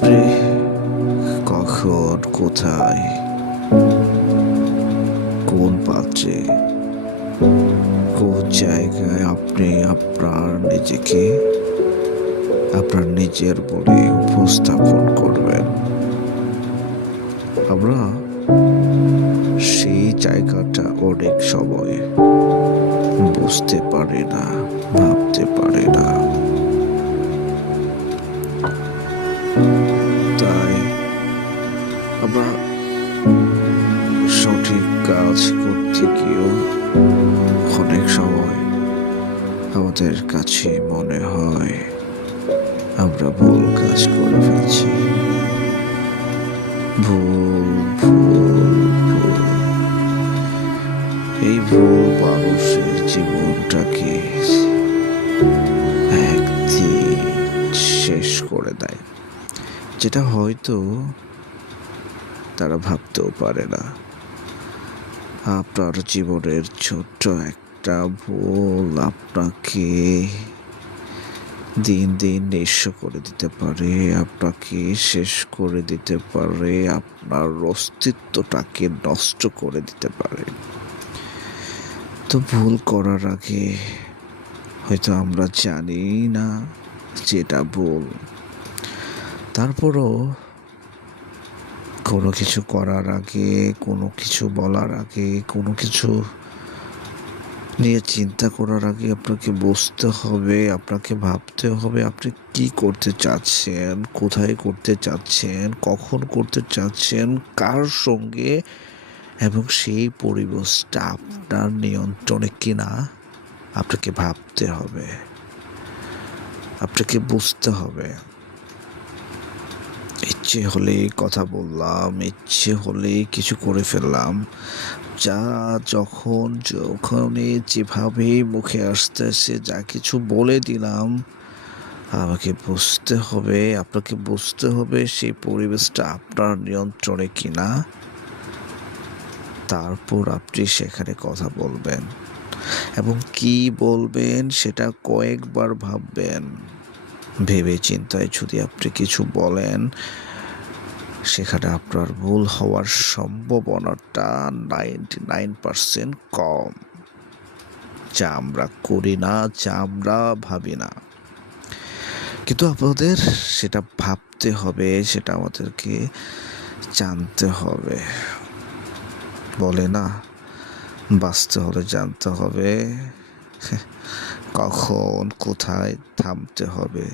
আপনি কখন, কোথায়, কোন পাত্রে, কোন জায়গায় আপনি আপনার নিজের বলে উপস্থাপন করবেন, আমরা সেই জায়গাটা অনেক সময় বুঝতে পারি না, ভাবতে পারি না। তাই আমরা সঠিক কাজ করতে গিয়েও অনেক সময় আমাদের কাছে মনে হয় আমরা ভুল কাজ করে ফেলছি। ভুল, ভুল, ভুল। এই ভুল মানুষের জীবনটাকে একদিন শেষ করে দেয়, যেটা হয়তো তারা ভাবতেও পারে না। আপনার জীবনের ছোট্ট একটা ভুল আপনাকে দিন দিন নিঃস্ব করে দিতে পারে, আপনাকে শেষ করে দিতে পারে, আপনার অস্তিত্বটাকে নষ্ট করে দিতে পারে। তো ভুল করার আগে হয়তো আমরা জানি না যেটা ভুল, তারপরও কোনো কিছু করার আগে, কোনো কিছু বলার আগে, কোনো কিছু নিয়ে চিন্তা করার আগে আপনাকে বুঝতে হবে, আপনাকে ভাবতে হবে আপনি কি করতে চাচ্ছেন, কোথায় করতে চাচ্ছেন, কখন করতে চাচ্ছেন, কার সঙ্গে, এবং সেই পরিবেশটা আপনার নিয়ন্ত্রণে কিনা আপনাকে ভাবতে হবে, আপনাকে বুঝতে হবে। ইচ্ছে হলেই কথা বললাম, ইচ্ছে হলেই কিছু করে ফেললাম, যা যখনই যেভাবে মুখে আসতেছে যা কিছু বলে দিলাম, আমাকে বুঝতে হবে, আপনাকে বুঝতে হবে সেই পরিবেশটা আপনার নিয়ন্ত্রণে কিনা, তারপর আপনি সেখানে কথা বলবেন, এবং কি বলবেন সেটা কয়েকবার ভাববেন। ভেবে চিন্তায় যদি আপনি কিছু বলেন, সেখানে আপনার ভুল হওয়ার সম্ভাবনাটা 99% কম। যা আমরা করি না, যা আমরা ভাবি না, কিন্তু আপনাদের সেটা ভাবতে হবে, সেটা আমাদেরকে জানতে হবে। বলে না, বাঁচতে হলে জানতে হবে কখন, কোথায় থামতে হবে।